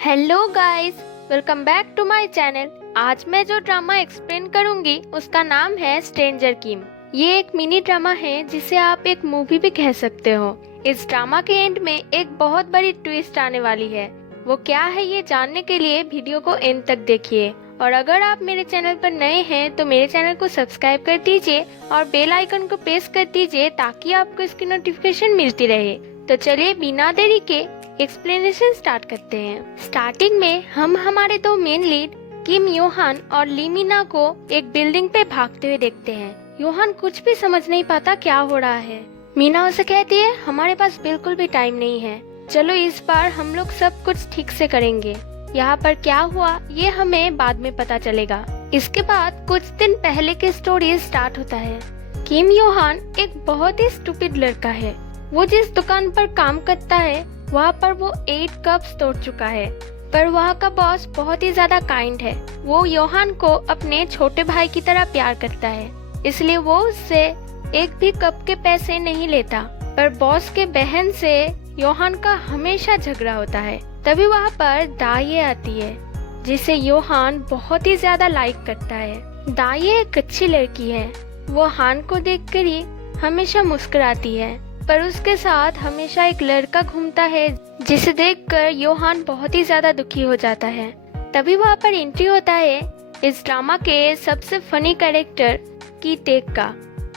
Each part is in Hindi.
Hello guys, welcome back to my channel. आज मैं जो ड्रामा एक्सप्लेन करूंगी उसका नाम है स्ट्रेंजर किम। ये एक मिनी ड्रामा है जिसे आप एक मूवी भी कह सकते हो। इस ड्रामा के एंड में एक बहुत बड़ी ट्विस्ट आने वाली है। वो क्या है ये जानने के लिए वीडियो को एंड तक देखिए। और अगर आप मेरे चैनल पर नए हैं तो मेरे चैनल को सब्सक्राइब कर दीजिए और बेल आइकन को प्रेस कर दीजिए ताकि आपको इसकी नोटिफिकेशन मिलती रहे। तो चलिए बिना देरी के एक्सप्लेनेशन स्टार्ट करते हैं। स्टार्टिंग में हम हमारे दो मेन लीड किम योहान और ली मीना को एक बिल्डिंग पे भागते हुए देखते हैं। योहान कुछ भी समझ नहीं पाता क्या हो रहा है। मीना उसे कहती है हमारे पास बिल्कुल भी टाइम नहीं है, चलो इस बार हम लोग सब कुछ ठीक से करेंगे। यहाँ पर क्या हुआ ये हमें बाद में पता चलेगा। इसके बाद कुछ दिन पहले की स्टोरी स्टार्ट होता है। किम योहान एक बहुत ही स्टूपिड लड़का है। वो जिस दुकान पर काम करता है वहाँ पर वो 8 कप्स तोड़ चुका है, पर वहाँ का बॉस बहुत ही ज्यादा काइंड है। वो योहान को अपने छोटे भाई की तरह प्यार करता है, इसलिए वो उससे एक भी कप के पैसे नहीं लेता। पर बॉस के बहन से योहान का हमेशा झगड़ा होता है। तभी वहाँ पर दाये आती है जिसे योहान बहुत ही ज्यादा लाइक करता है। दाये एक अच्छी लड़की है। वो हान को देखकर ही हमेशा मुस्कुराती है, पर उसके साथ हमेशा एक लड़का घूमता है जिसे देखकर योहान बहुत ही ज्यादा दुखी हो जाता है। तभी वहाँ पर एंट्री होता है इस ड्रामा के सबसे फनी कैरेक्टर की टेक का।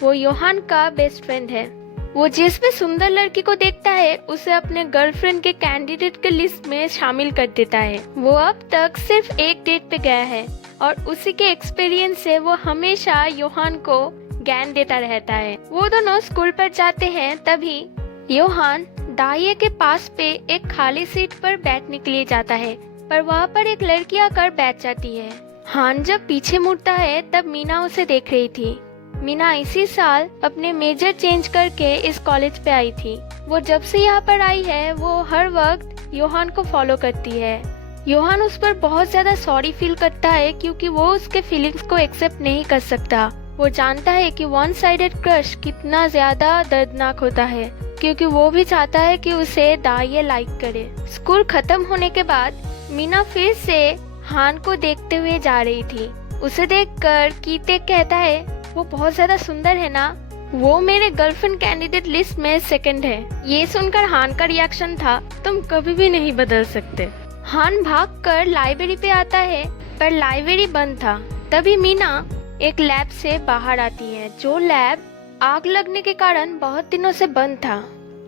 वो योहान का बेस्ट फ्रेंड है। वो जिस भी सुंदर लड़की को देखता है उसे अपने गर्लफ्रेंड के कैंडिडेट के लिस्ट में शामिल कर देता है। वो अब तक सिर्फ एक डेट पे गया है और उसी के एक्सपीरियंस से वो हमेशा योहान को ज्ञान देता रहता है। वो दोनों स्कूल पर जाते हैं। तभी योहान दाये के पास पे एक खाली सीट पर बैठने के लिए जाता है, पर वहाँ पर एक लड़की आकर बैठ जाती है। हान जब पीछे मुड़ता है तब मीना उसे देख रही थी। मीना इसी साल अपने मेजर चेंज करके इस कॉलेज पे आई थी। वो जब से यहाँ पर आई है वो हर वक्त योहान को फॉलो करती है। योहान उस पर बहुत ज्यादा सॉरी फील करता है क्योंकि वो उसके फीलिंग्स को एक्सेप्ट नहीं कर सकता। वो जानता है कि वन साइडेड क्रश कितना ज्यादा दर्दनाक होता है, क्योंकि वो भी चाहता है कि उसे दाये लाइक करे। स्कूल खत्म होने के बाद मीना फिर से हान को देखते हुए जा रही थी। उसे देखकर कीते कहता है वो बहुत ज्यादा सुंदर है ना, वो मेरे गर्लफ्रेंड कैंडिडेट लिस्ट में सेकंड है। ये सुनकर हान का रिएक्शन था तुम कभी भी नहीं बदल सकते। हान भागकर लाइब्रेरी पे आता है, पर लाइब्रेरी बंद था। तभी मीना एक लैब से बाहर आती है, जो लैब आग लगने के कारण बहुत दिनों से बंद था।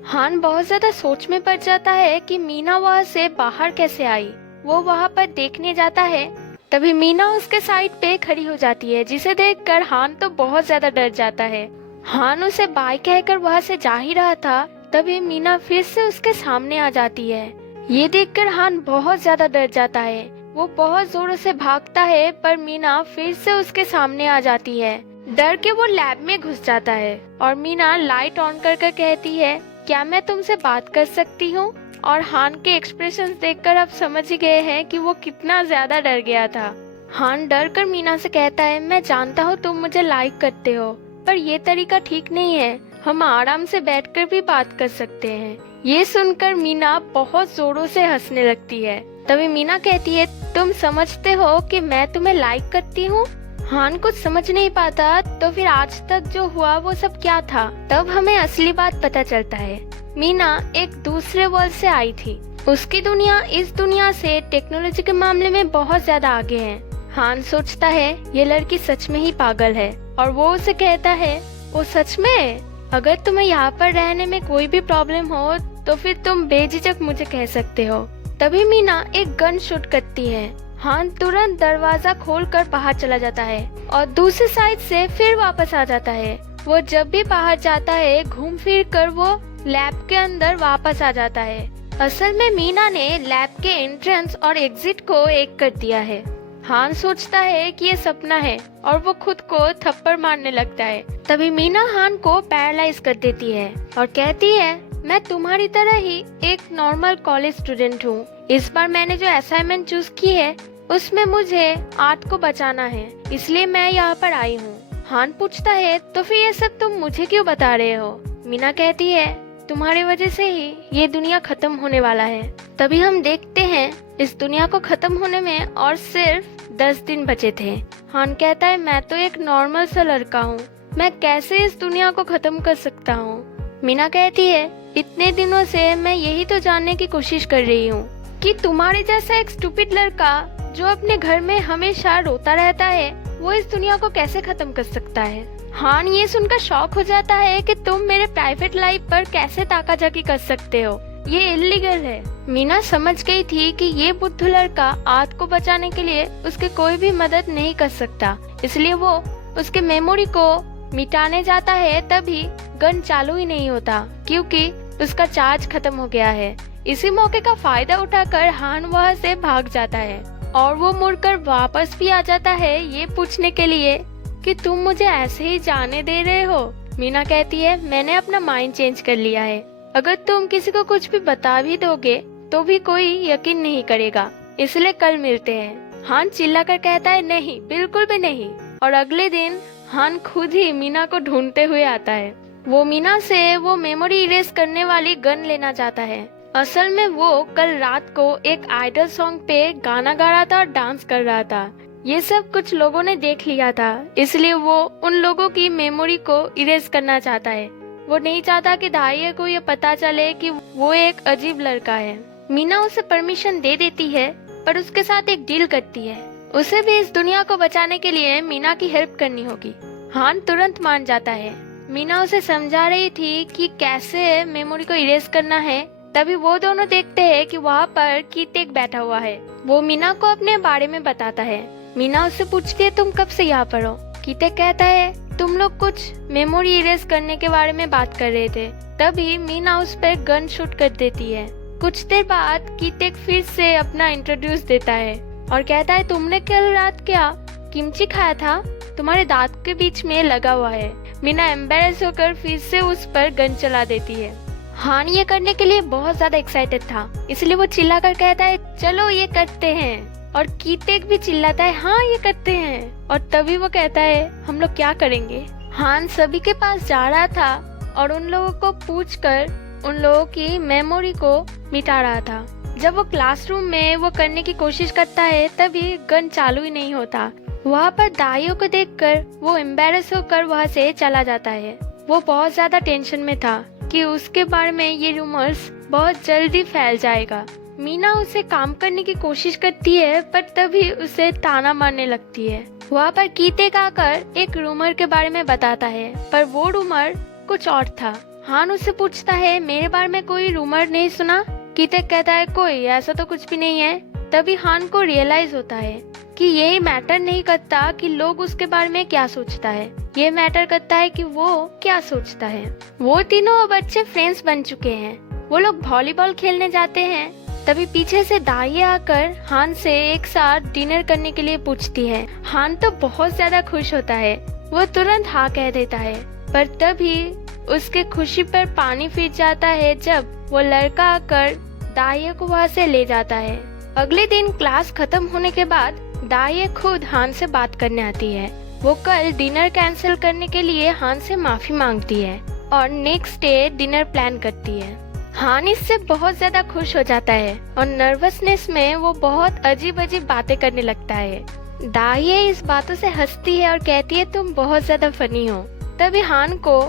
हान बहुत ज्यादा सोच में पड़ जाता है कि मीना वहाँ से बाहर कैसे आई। वो वहाँ पर देखने जाता है। तभी मीना उसके साइड पे खड़ी हो जाती है, जिसे देखकर हान तो बहुत ज्यादा डर जाता है। हान उसे बाय कहकर वहाँ से जा ही रहा था, तभी मीना फिर से उसके सामने आ जाती है। ये देखकर हान बहुत ज्यादा डर जाता है। वो बहुत जोरों से भागता है, पर मीना फिर से उसके सामने आ जाती है। डर के वो लैब में घुस जाता है और मीना लाइट ऑन कर कहती है क्या मैं तुमसे बात कर सकती हूँ। और हान के एक्सप्रेशंस देखकर आप समझ ही गए हैं कि वो कितना ज्यादा डर गया था। हान डर कर मीना से कहता है मैं जानता हूँ तुम मुझे लाइक करते हो, पर ये तरीका ठीक नहीं है। हम आराम से बैठकर भी बात कर सकते हैं। ये सुनकर मीना बहुत जोरों से हंसने लगती है। तभी मीना कहती है तुम समझते हो कि मैं तुम्हें लाइक करती हूँ। हान कुछ समझ नहीं पाता, तो फिर आज तक जो हुआ वो सब क्या था। तब हमें असली बात पता चलता है। मीना एक दूसरे वर्ल्ड से आई थी। उसकी दुनिया इस दुनिया से टेक्नोलॉजी के मामले में बहुत ज्यादा आगे है। हान सोचता है ये लड़की सच में ही पागल है, और वो उसे कहता है वो सच में, अगर तुम्हें यहाँ पर रहने में कोई भी प्रॉब्लम हो तो फिर तुम बेझिझक मुझे कह सकते हो। तभी मीना एक गन शूट करती है। हान तुरंत दरवाजा खोलकर बाहर चला जाता है और दूसरी साइड से फिर वापस आ जाता है। वो जब भी बाहर जाता है घूम फिर कर वो लैब के अंदर वापस आ जाता है। असल में मीना ने लैब के एंट्रेंस और एग्जिट को एक कर दिया है। हान सोचता है कि ये सपना है और वो खुद को थप्पड़ मारने लगता है। तभी मीना हान को पैरालाइज कर देती है और कहती है मैं तुम्हारी तरह ही एक नॉर्मल कॉलेज स्टूडेंट हूँ। इस बार मैंने जो असाइनमेंट चूज की है उसमें मुझे आर्ट को बचाना है, इसलिए मैं यहाँ पर आई हूँ। हान पूछता है तो फिर ये सब तुम मुझे क्यों बता रहे हो। मीना कहती है तुम्हारी वजह से ही ये दुनिया खत्म होने वाला है। तभी हम देखते हैं इस दुनिया को खत्म होने में और सिर्फ 10 दिन बचे थे। हान कहता है मैं तो एक नॉर्मल सा लड़का हूँ, मैं कैसे इस दुनिया को खत्म कर सकता हूँ। मीना कहती है इतने दिनों से मैं यही तो जानने की कोशिश कर रही हूँ कि तुम्हारे जैसा एक स्टूपिड लड़का जो अपने घर में हमेशा रोता रहता है वो इस दुनिया को कैसे खत्म कर सकता है। हान ये सुनकर शॉक हो जाता है कि तुम मेरे प्राइवेट लाइफ पर कैसे ताकाझाकी कर सकते हो, ये इल्लीगल है। मीना समझ गई थी कि ये बुद्धू लड़का आद को बचाने के लिए उसकी कोई भी मदद नहीं कर सकता, इसलिए वो उसके मेमोरी को मिटाने जाता है। तभी गन चालू ही नहीं होता क्योंकि उसका चार्ज खत्म हो गया है। इसी मौके का फायदा उठाकर हान वहाँ से भाग जाता है और वो मुड़कर वापस भी आ जाता है ये पूछने के लिए कि तुम मुझे ऐसे ही जाने दे रहे हो। मीना कहती है मैंने अपना माइंड चेंज कर लिया है, अगर तुम किसी को कुछ भी बता भी दोगे तो भी कोई यकीन नहीं करेगा, इसलिए कल मिलते हैं। हान चिल्लाकर कहता है नहीं, बिल्कुल भी नहीं। और अगले दिन हान खुद ही मीना को ढूंढते हुए आता है। वो मीना से वो मेमोरी इरेज करने वाली गन लेना चाहता है। असल में वो कल रात को एक आइडल सॉन्ग पे गाना गा रहा था और डांस कर रहा था। ये सब कुछ लोगों ने देख लिया था, इसलिए वो उन लोगों की मेमोरी को इरेज करना चाहता है। वो नहीं चाहता कि दाहिया को ये पता चले कि वो एक अजीब लड़का है। मीना उसे परमिशन दे देती है पर उसके साथ एक डील करती है, उसे भी इस दुनिया को बचाने के लिए मीना की हेल्प करनी होगी। हान तुरंत मान जाता है। मीना उसे समझा रही थी कि कैसे मेमोरी को इरेज करना है। तभी वो दोनों देखते हैं कि वहाँ पर कीतेक बैठा हुआ है। वो मीना को अपने बारे में बताता है। मीना उससे पूछती है तुम कब से यहाँ पर हो। कीतेक कहता है तुम लोग कुछ मेमोरी इरेज करने के बारे में बात कर रहे थे। तभी मीना उस पर गन शूट कर देती है। कुछ देर बाद कीतेक फिर से अपना इंट्रोड्यूस देता है और कहता है तुमने कल रात क्या किमची खाया था, तुम्हारे दांत के बीच में लगा हुआ है। मीना एम्बेरस होकर फिर से उस पर गन चला देती है। हान ये करने के लिए बहुत ज्यादा एक्साइटेड था, इसलिए वो चिल्लाकर कहता है चलो ये करते हैं। और कीतेक भी चिल्लाता है हाँ ये करते हैं। और तभी वो कहता है हम लोग क्या करेंगे। हान सभी के पास जा रहा था और उन लोगों को पूछकर उन लोगों की मेमोरी को मिटा रहा था। जब वो क्लासरूम में वो करने की कोशिश करता है तभी गन चालू ही नहीं होता। वहाँ पर दाइयों को देखकर वो एम्बेरस होकर वहाँ से चला जाता है। वो बहुत ज्यादा टेंशन में था कि उसके बारे में ये रूमर्स बहुत जल्दी फैल जाएगा। मीना उसे काम करने की कोशिश करती है पर तभी उसे ताना मारने लगती है। वहाँ पर कीतेक आकर एक रूमर के बारे में बताता है पर वो रूमर कुछ और था। हान उससे पूछता है मेरे बारे में कोई रूमर नहीं सुना। कीतेक कहता है कोई ऐसा तो कुछ भी नहीं है। तभी हान को रियलाइज होता है कि यही मैटर नहीं करता कि लोग उसके बारे में क्या सोचता है, ये मैटर करता है कि वो क्या सोचता है। वो तीनों अब अच्छे फ्रेंड्स बन चुके हैं। वो लोग वॉलीबॉल खेलने जाते हैं। तभी पीछे से दाइया आकर हान से एक साथ डिनर करने के लिए पूछती है। हान तो बहुत ज्यादा खुश होता है, वो तुरंत हाँ कह देता है। पर तभी उसके खुशी पर पानी फिर जाता है जब वो लड़का आकर दाइया को वहाँ से ले जाता है। अगले दिन क्लास खत्म होने के बाद दाइया खुद हान से बात करने आती है। वो कल डिनर कैंसिल करने के लिए हान से माफी मांगती है और नेक्स्ट डे डिनर प्लान करती है। हान इससे बहुत ज्यादा खुश हो जाता है और नर्वसनेस में वो बहुत अजीब अजीब बातें करने लगता है। दाइया इस बातों से हंसती है और कहती है तुम बहुत ज्यादा फनी हो। तभी हान को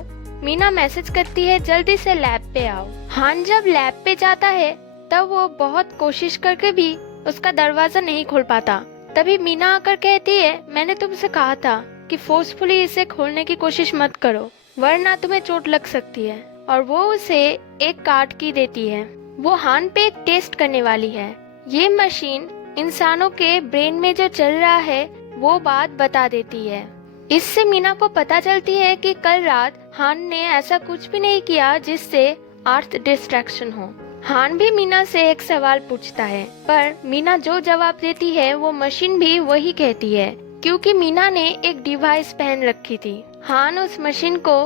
मीना मैसेज करती है जल्दी से लैब पे आओ। हान जब लैब पे जाता है तब वो बहुत कोशिश करके भी उसका दरवाजा नहीं खोल पाता। तभी मीना आकर कहती है मैंने तुमसे कहा था कि फोर्सफुली इसे खोलने की कोशिश मत करो वरना तुम्हें चोट लग सकती है। और वो उसे एक कार्ड की देती है। वो हान पे एक टेस्ट करने वाली है। ये मशीन इंसानों के ब्रेन में जो चल रहा है वो बात बता देती है। इससे मीना को पता चलती है कि कल रात हान ने ऐसा कुछ भी नहीं किया जिससे अर्थ डिस्ट्रैक्शन हो। हान भी मीना से एक सवाल पूछता है पर मीना जो जवाब देती है वो मशीन भी वही कहती है क्योंकि मीना ने एक डिवाइस पहन रखी थी। हान उस मशीन को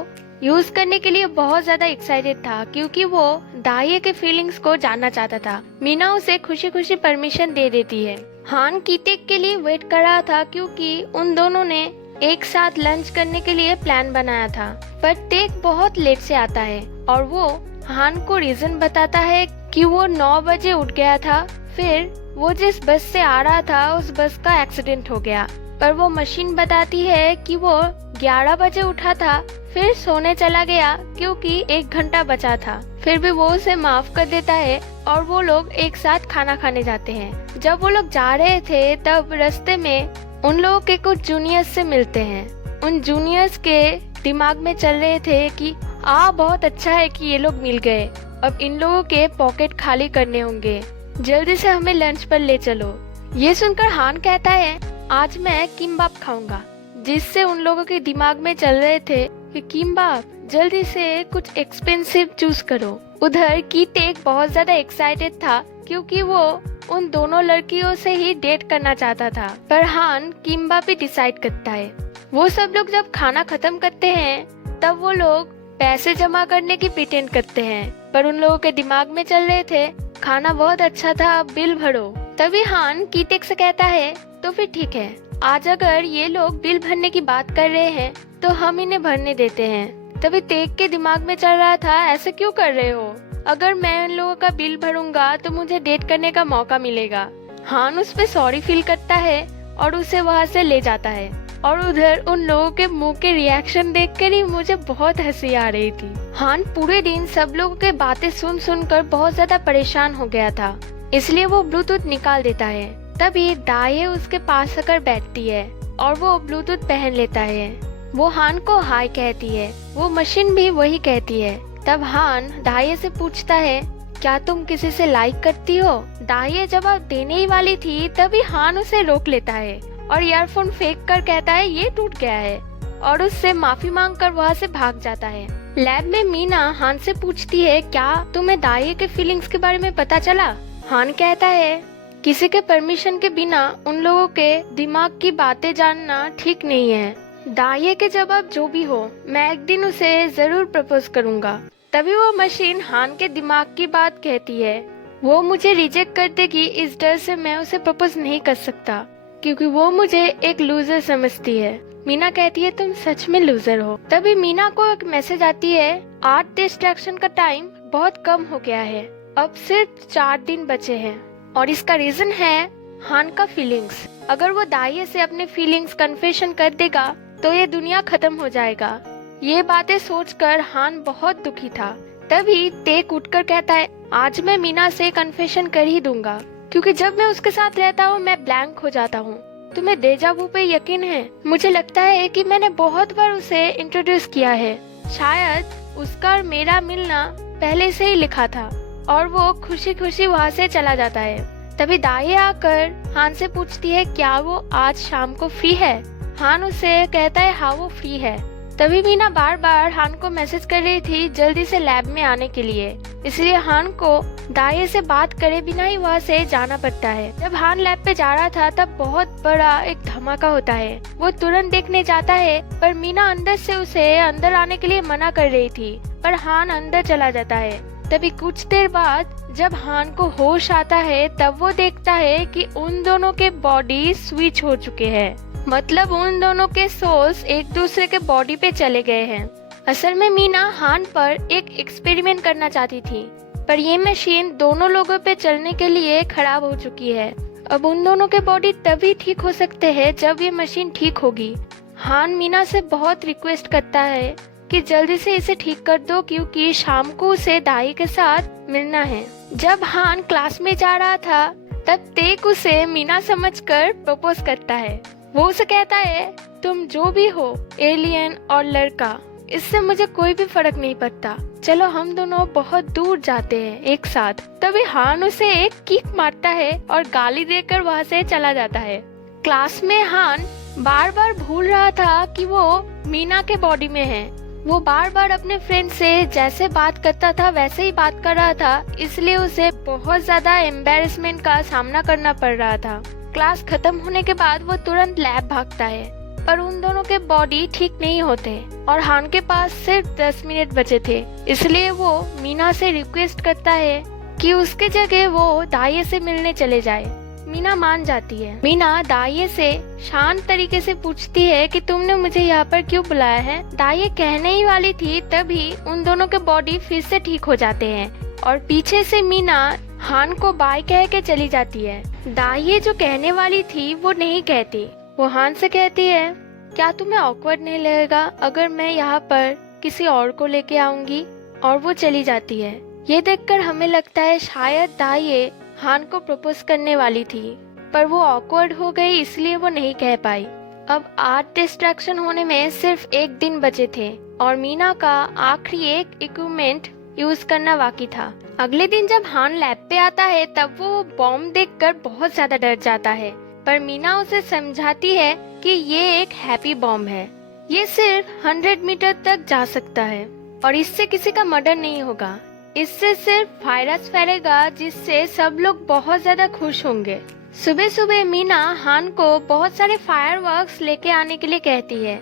यूज करने के लिए बहुत ज्यादा एक्साइटेड था क्योंकि वो दाइया के फीलिंग्स को जानना चाहता था। मीना उसे खुशी खुशी परमिशन दे देती है। हान कीतेक के लिए वेट कर रहा था क्योंकि उन दोनों ने एक साथ लंच करने के लिए प्लान बनाया था पर टेक बहुत लेट से आता है और वो हान को रीजन बताता है कि वो 9 बजे उठ गया था, फिर वो जिस बस से आ रहा था उस बस का एक्सीडेंट हो गया। पर वो मशीन बताती है कि वो 11 बजे उठा था, फिर सोने चला गया क्योंकि 1 घंटा बचा था। फिर भी वो उसे माफ कर देता है और वो लोग एक साथ खाना खाने जाते हैं। जब वो लोग जा रहे थे तब रास्ते में उन लोगों के कुछ जूनियर्स से मिलते हैं। उन जूनियर्स के दिमाग में चल रहे थे कि बहुत अच्छा है कि ये लोग मिल गए, अब इन लोगों के पॉकेट खाली करने होंगे, जल्दी से हमें लंच पर ले चलो। ये सुनकर हान कहता है आज मैं किम्बाप खाऊंगा, जिससे उन लोगों के दिमाग में चल रहे थे कि किम्बाप, जल्दी से कुछ एक्सपेंसिव चूज करो। उधर कीटेक बहुत ज्यादा एक्साइटेड था क्योंकि वो उन दोनों लड़कियों से ही डेट करना चाहता था, पर हान किम्बाप ही डिसाइड करता है। वो सब लोग जब खाना खत्म करते हैं तब वो लोग पैसे जमा करने की प्रिटेंड करते हैं, पर उन लोगों के दिमाग में चल रहे थे खाना बहुत अच्छा था, अब बिल भरो। तभी हान कीटेक से कहता है तो फिर ठीक है, आज अगर ये लोग बिल भरने की बात कर रहे हैं तो हम इन्हें भरने देते हैं। तभी तेक के दिमाग में चल रहा था ऐसे क्यों कर रहे हो, अगर मैं उन लोगों का बिल भरूंगा तो मुझे डेट करने का मौका मिलेगा। हान उस पे सॉरी फील करता है और उसे वहाँ से ले जाता है। और उधर उन लोगों के मुंह के रिएक्शन देखकर ही मुझे बहुत हंसी आ रही थी। हान पूरे दिन सब लोगों के बातें सुन सुनकर बहुत ज्यादा परेशान हो गया था, इसलिए वो ब्लूटूथ निकाल देता है। तभी दाये उसके पास आकर बैठती है और वो ब्लूटूथ पहन लेता है। वो हान को हाय कहती है, वो मशीन भी वही कहती है। तब हान दाये से पूछता है क्या तुम किसी से लाइक करती हो। दाये जवाब देने ही वाली थी तभी हान उसे रोक लेता है और ईयरफोन फेंक कर कहता है ये टूट गया है, और उससे माफी मांगकर वहाँ से भाग जाता है। लैब में मीना हान से पूछती है क्या तुम्हें दाये के फीलिंग्स के बारे में पता चला। हान कहता है किसी के परमिशन के बिना उन लोगों के दिमाग की बातें जानना ठीक नहीं है। दाये के जवाब जो भी हो, मैं एक दिन उसे जरूर प्रपोज करूंगा। तभी वो मशीन हान के दिमाग की बात कहती है, वो मुझे रिजेक्ट कर देगी, इस डर से मैं उसे प्रपोज नहीं कर सकता क्योंकि वो मुझे एक लूजर समझती है। मीना कहती है तुम सच में लूजर हो। तभी मीना को एक मैसेज आती है आर्ट डिस्ट्रैक्शन का टाइम बहुत कम हो गया है, अब सिर्फ 4 दिन बचे हैं, और इसका रीजन है हान का फीलिंग्स। अगर वो दाये से अपने फीलिंग्स कन्फेशन कर देगा तो ये दुनिया खत्म हो जाएगा। ये बातें सोचकर हान बहुत दुखी था। तभी तेक उठकर कहता है आज मैं मीना से कन्फेशन कर ही दूंगा, क्योंकि जब मैं उसके साथ रहता हूँ मैं ब्लैंक हो जाता हूँ। तुम्हें डेजा वू पे यकीन है? मुझे लगता है कि मैंने बहुत बार उसे इंट्रोड्यूस किया है, शायद उसका और मेरा मिलना पहले से ही लिखा था। और वो खुशी खुशी वहाँ से चला जाता है। तभी दाये आकर हान से पूछती है क्या वो आज शाम को फ्री है। हान उसे कहता है हाँ वो फ्री है। तभी मीना बार बार हान को मैसेज कर रही थी जल्दी से लैब में आने के लिए, इसलिए हान को दाये से बात करे बिना ही वहाँ से जाना पड़ता है। जब हान लैब पे जा रहा था तब बहुत बड़ा एक धमाका होता है। वो तुरंत देखने जाता है पर मीना अंदर से उसे अंदर आने के लिए मना कर रही थी, पर हान अंदर चला जाता है। तभी कुछ देर बाद जब हान को होश आता है तब वो देखता है कि उन दोनों के बॉडी स्विच हो चुके हैं, मतलब उन दोनों के सोल्स एक दूसरे के बॉडी पे चले गए हैं। असल में मीना हान पर एक एक्सपेरिमेंट करना चाहती थी, पर ये मशीन दोनों लोगों पे चलने के लिए खराब हो चुकी है। अब उन दोनों के बॉडी तभी ठीक हो सकते हैं जब ये मशीन ठीक होगी। हान मीना से बहुत रिक्वेस्ट करता है कि जल्दी से इसे ठीक कर दो क्योंकि शाम को उसे दाई के साथ मिलना है। जब हान क्लास में जा रहा था तब तेक उसे मीना समझकर प्रपोज करता है। वो उसे कहता है तुम जो भी हो, एलियन और लड़का, इससे मुझे कोई भी फर्क नहीं पड़ता, चलो हम दोनों बहुत दूर जाते हैं एक साथ। तभी हान उसे एक किक मारता है और गाली देकर वहाँ से चला जाता है। क्लास में हान बार बार भूल रहा था कि वो मीना के बॉडी में है। वो बार बार अपने फ्रेंड से जैसे बात करता था वैसे ही बात कर रहा था, इसलिए उसे बहुत ज्यादा एम्बैरेसमेंट का सामना करना पड़ रहा था। क्लास खत्म होने के बाद वो तुरंत लैब भागता है, पर उन दोनों के बॉडी ठीक नहीं होते और हान के पास सिर्फ 10 मिनट बचे थे, इसलिए वो मीना से रिक्वेस्ट करता है कि उसके जगह वो दाये से मिलने चले जाए। मीना मान जाती है। मीना दाइये से शांत तरीके से पूछती है कि तुमने मुझे यहाँ पर क्यों बुलाया है। दाइये कहने ही वाली थी तभी उन दोनों के बॉडी फिर से ठीक हो जाते हैं और पीछे से मीना हान को बाय कह के चली जाती है। दाइये जो कहने वाली थी वो नहीं कहती। वो हान से कहती है, क्या तुम्हें ऑकवर्ड नहीं लगेगा अगर मैं यहाँ पर किसी और को लेके आऊंगी? और वो चली जाती है। ये देखकर हमें लगता है शायद दाइये हान को प्रपोज करने वाली थी, पर वो ऑकवर्ड हो गई इसलिए वो नहीं कह पाई। अब आर्ट डिस्ट्रैक्शन होने में सिर्फ एक दिन बचे थे और मीना का आखिरी एक इक्विपमेंट यूज करना बाकी था। अगले दिन जब हान लैब पे आता है तब वो बॉम्ब देखकर बहुत ज्यादा डर जाता है, पर मीना उसे समझाती है कि ये एक हैप्पी बॉम्ब है। ये सिर्फ 100 मीटर तक जा सकता है और इससे किसी का मर्डर नहीं होगा। इससे सिर्फ वायरस फैलेगा जिससे सब लोग बहुत ज्यादा खुश होंगे। सुबह सुबह मीना हान को बहुत सारे फायरवर्क्स लेके आने के लिए कहती है।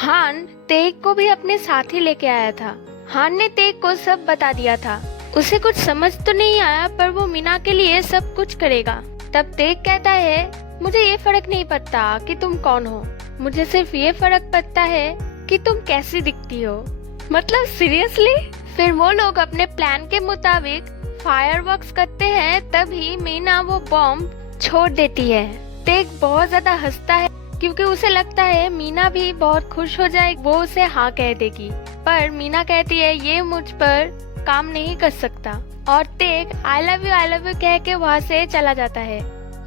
हान तेग को भी अपने साथ ही लेके आया था। हान ने तेग को सब बता दिया था। उसे कुछ समझ तो नहीं आया पर वो मीना के लिए सब कुछ करेगा। तब तेग कहता है, मुझे ये फर्क नहीं पड़ता कि तुम कौन हो, मुझे सिर्फ ये फर्क पड़ता है कि तुम कैसी दिखती हो। मतलब सीरियसली? फिर वो लोग अपने प्लान के मुताबिक फायरवर्क्स करते हैं, तभी मीना वो बॉम्ब छोड़ देती है। तेग बहुत ज्यादा हंसता है क्योंकि उसे लगता है मीना भी बहुत खुश हो जाए, वो उसे हाँ कह देगी। पर मीना कहती है ये मुझ पर काम नहीं कर सकता और तेग आई लव यू कह के वहाँ से चला जाता है।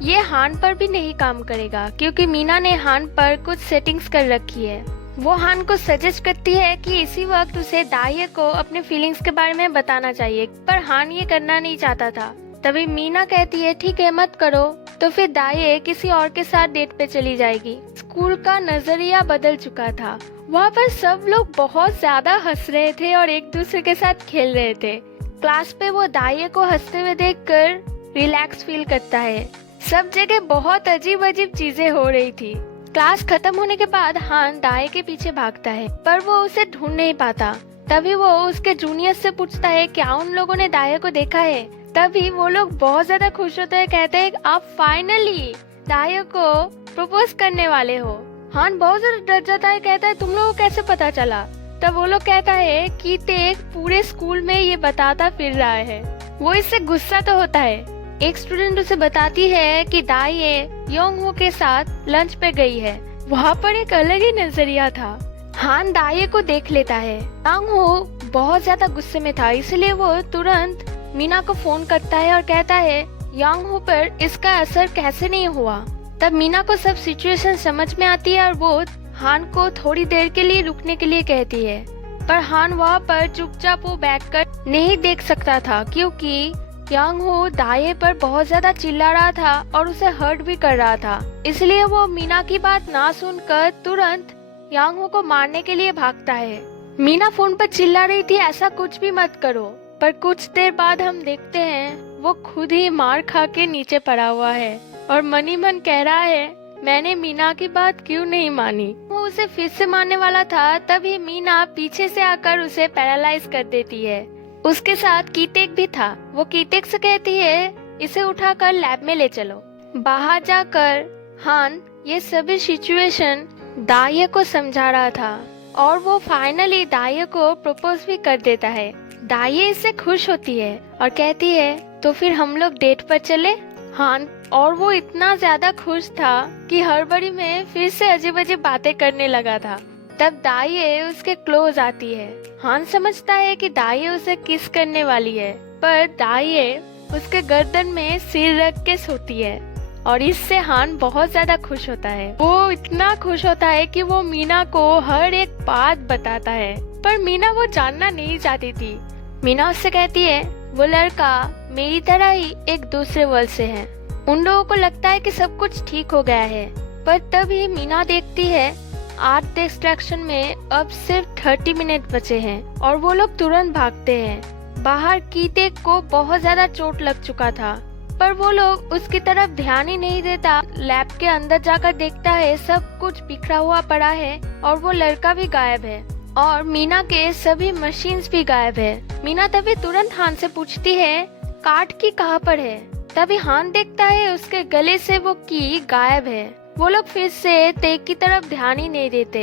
ये हान पर भी नहीं काम करेगा क्योंकि मीना ने हान पर कुछ सेटिंग्स कर रखी है। वो हान को सजेस्ट करती है कि इसी वक्त उसे दाइये को अपने फीलिंग्स के बारे में बताना चाहिए, पर हान ये करना नहीं चाहता था। तभी मीना कहती है ठीक है मत करो। तो फिर दाइये किसी और के साथ डेट पे चली जाएगी। स्कूल का नजरिया बदल चुका था। वहाँ पर सब लोग बहुत ज्यादा हंस रहे थे और एक दूसरे के साथ खेल रहे थे। क्लास पे वो दाइये को हंसते हुए देखकर रिलैक्स फील करता है। सब जगह बहुत अजीब अजीब चीजें हो रही थी। क्लास खत्म होने के बाद हान दाइये के पीछे भागता है पर वो उसे ढूंढ नहीं पाता। तभी वो उसके जूनियर से पूछता है क्या उन लोगों ने दाइये को देखा है। तभी वो लोग बहुत ज्यादा खुश होते हैं, कहते हैं आप फाइनली दाइये को प्रपोज करने वाले हो। हान बहुत ज्यादा डर जाता है, कहता है तुम लोगों को कैसे पता चला। तब वो लोग कहता है कि तेग पूरे स्कूल में ये बताता फिर रहा है। वो इससे गुस्सा तो होता है। एक स्टूडेंट उसे बताती है कि दाइये योंगहो के साथ लंच पे गई है। वहाँ पर एक अलग ही नजरिया था। हान दाइये को देख लेता है। योंगहो बहुत ज्यादा गुस्से में था, इसलिए वो तुरंत मीना को फोन करता है और कहता है योंगहो पर इसका असर कैसे नहीं हुआ। तब मीना को सब सिचुएशन समझ में आती है और वो हान को थोड़ी देर के लिए रुकने के लिए कहती है, पर हान वहाँ पर चुपचाप वो बैठकर नहीं देख सकता था क्योंकि योंगहो दाइये पर बहुत ज्यादा चिल्ला रहा था और उसे हर्ट भी कर रहा था। इसलिए वो मीना की बात ना सुनकर तुरंत योंगहो को मारने के लिए भागता है। मीना फोन पर चिल्ला रही थी ऐसा कुछ भी मत करो, पर कुछ देर बाद हम देखते हैं वो खुद ही मार खा के नीचे पड़ा हुआ है और मनी मन कह रहा है मैंने मीना की बात क्यों नहीं मानी। वो उसे फिर से मारने वाला था, तभी मीना पीछे से आकर उसे पैरालाइज कर देती है। उसके साथ कीटेक भी था। वो कीटेक से कहती है इसे उठाकर लैब में ले चलो। बाहर जाकर हान ये सभी सिचुएशन दाइये को समझा रहा था और वो फाइनली दाइये को प्रपोज भी कर देता है। दाइये इससे खुश होती है और कहती है तो फिर हम लोग डेट पर चले। हान और वो इतना ज्यादा खुश था कि हड़बड़ी में फिर से अजीब अजीब बातें करने लगा था। तब दाइये उसके क्लोज आती है। हान समझता है कि दाइये उसे किस करने वाली है, पर दाइये उसके गर्दन में सिर रख के सोती है और इससे हान बहुत ज्यादा खुश होता है। वो इतना खुश होता है कि वो मीना को हर एक बात बताता है, पर मीना वो जानना नहीं चाहती थी। मीना उससे कहती है वो लड़का मेरी तरह ही एक दूसरे वर्ल्ड से है। उन लोगों को लगता है कि सब कुछ ठीक हो गया है, पर तभी मीना देखती है आर्ट डिस्ट्रैक्शन में अब सिर्फ 30 मिनट बचे हैं और वो लोग तुरंत भागते हैं। बाहर कीटेक को बहुत ज्यादा चोट लग चुका था, पर वो लोग उसकी तरफ ध्यान ही नहीं देता। लैब के अंदर जाकर देखता है सब कुछ बिखरा हुआ पड़ा है और वो लड़का भी गायब है और मीना के सभी मशीन्स भी गायब है। मीना तभी तुरंत हान से पूछती है कार्ड की कहाँ पर है। तभी हान देखता है उसके गले से वो की गायब है। वो लोग फिर से तेग की तरफ ध्यान ही नहीं देते।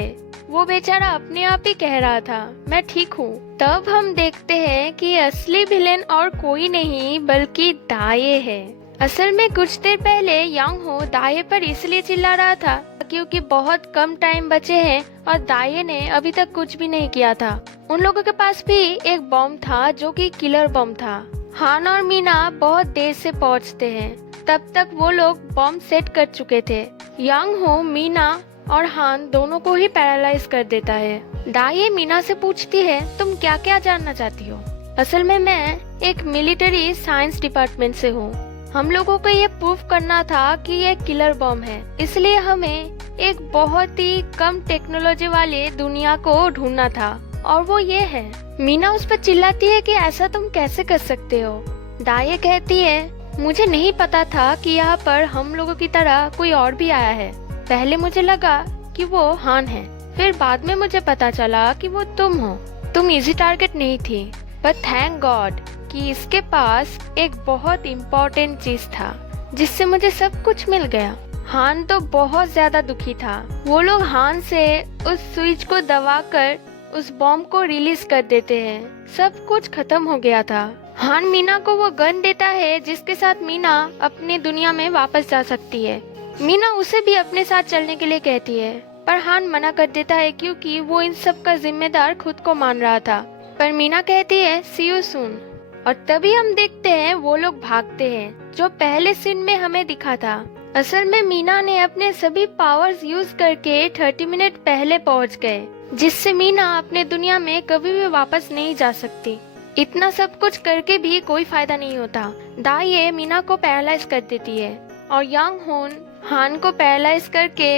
वो बेचारा अपने आप ही कह रहा था मैं ठीक हूँ। तब हम देखते हैं कि असली विलेन और कोई नहीं बल्कि दाये है। असल में कुछ देर पहले यांग हो दाये पर इसलिए चिल्ला रहा था क्योंकि बहुत कम टाइम बचे हैं और दाये ने अभी तक कुछ भी नहीं किया था। उन लोगों के पास भी एक बम था जो कि किलर बम था। हान और मीना बहुत देर से पहुंचते हैं। तब तक वो लोग बम सेट कर चुके थे। यांग हो मीना और हान दोनों को ही पैरालाइज कर देता है। दाये मीना से पूछती है तुम क्या क्या जानना चाहती हो? असल में मैं एक मिलिट्री साइंस डिपार्टमेंट से हूँ। हम लोगों को ये प्रूफ करना था कि ये किलर बम है, इसलिए हमें एक बहुत ही कम टेक्नोलॉजी वाले दुनिया को ढूंढना था और वो ये है। मीना उस पर चिल्लाती है कि ऐसा तुम कैसे कर सकते हो? दाये कहती है मुझे नहीं पता था कि यहाँ पर हम लोगों की तरह कोई और भी आया है। पहले मुझे लगा कि वो हान है, फिर बाद में मुझे पता चला कि वो तुम हो। तुम इजी टारगेट नहीं थी, पर थैंक गॉड कि इसके पास एक बहुत इम्पोर्टेंट चीज था जिससे मुझे सब कुछ मिल गया। हान तो बहुत ज्यादा दुखी था। वो लोग हान से उस स्विच को दबाकर उस बॉम्ब को रिलीज कर देते हैं। सब कुछ खत्म हो गया था। हान मीना को वो गन देता है जिसके साथ मीना अपनी दुनिया में वापस जा सकती है। मीना उसे भी अपने साथ चलने के लिए कहती है, पर हान मना कर देता है क्योंकि वो इन सब का जिम्मेदार खुद को मान रहा था। पर मीना कहती है सी यू सून। और तभी हम देखते हैं वो लोग भागते हैं जो पहले सीन में हमें दिखा था। असल में मीना ने अपने सभी पावर्स यूज करके 30 मिनट पहले पहुंच गए, जिससे मीना अपने दुनिया में कभी भी वापस नहीं जा सकती। इतना सब कुछ करके भी कोई फायदा नहीं होता। दाये मीना को पैरालाइज कर देती है और यांग होन हान को पैरालाइज करके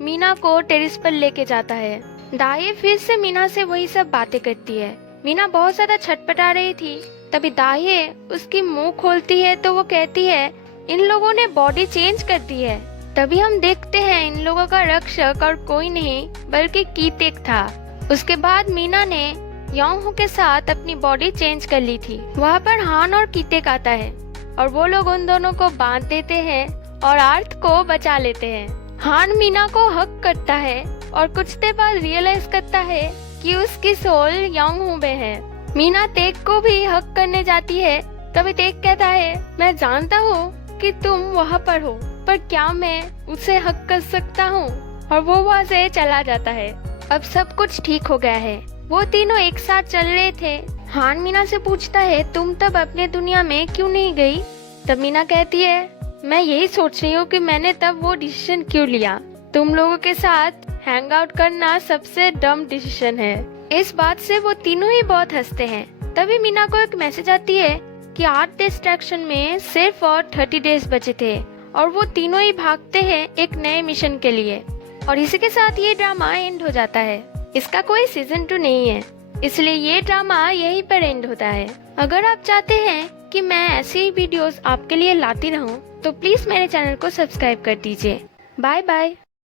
मीना को टेरिस पर लेके जाता है। दाये फिर से मीना से वही सब बातें करती है। मीना बहुत ज्यादा छटपटा रही थी। तभी दाये उसकी मुंह खोलती है तो वो कहती है इन लोगों ने बॉडी चेंज कर दी है। तभी हम देखते हैं इन लोगों का रक्षक और कोई नहीं बल्कि कीतेक था। उसके बाद मीना ने यांग के साथ अपनी बॉडी चेंज कर ली थी। वहाँ पर हान और कीतेक आता है और वो लोग उन दोनों को बांध देते हैं और अर्थ को बचा लेते हैं। हान मीना को हक करता है और कुछ देर बाद रियलाइज करता है कि उसकी सोल यांग में है। मीना तेग को भी हक करने जाती है। तभी तेग कहता है मैं जानता हूँ कि तुम वहाँ पर हो, पर क्या मैं उसे हक कर सकता हूँ? और वो वहाँ से चला जाता है। अब सब कुछ ठीक हो गया है। वो तीनों एक साथ चल रहे थे। हान मीना से पूछता है तुम तब अपने दुनिया में क्यों नहीं गई? तब मीना कहती है मैं यही सोच रही हूँ कि मैंने तब वो डिसीजन क्यों लिया। तुम लोगों के साथ हैंग आउट करना सबसे डम डिसीजन है। इस बात से वो तीनों ही बहुत हंसते हैं। तभी मीना को एक मैसेज आती है कि 8 डिस्ट्रैक्शन में सिर्फ और 30 डेज बचे थे और वो तीनों ही भागते हैं एक नए मिशन के लिए। और इसी के साथ ये ड्रामा एंड हो जाता है। इसका कोई सीजन 2 नहीं है, इसलिए ये ड्रामा यहीं पर एंड होता है। अगर आप चाहते हैं कि मैं ऐसी ही वीडियोस आपके लिए लाती रहूं, तो प्लीज मेरे चैनल को सब्सक्राइब कर दीजिए। Bye bye.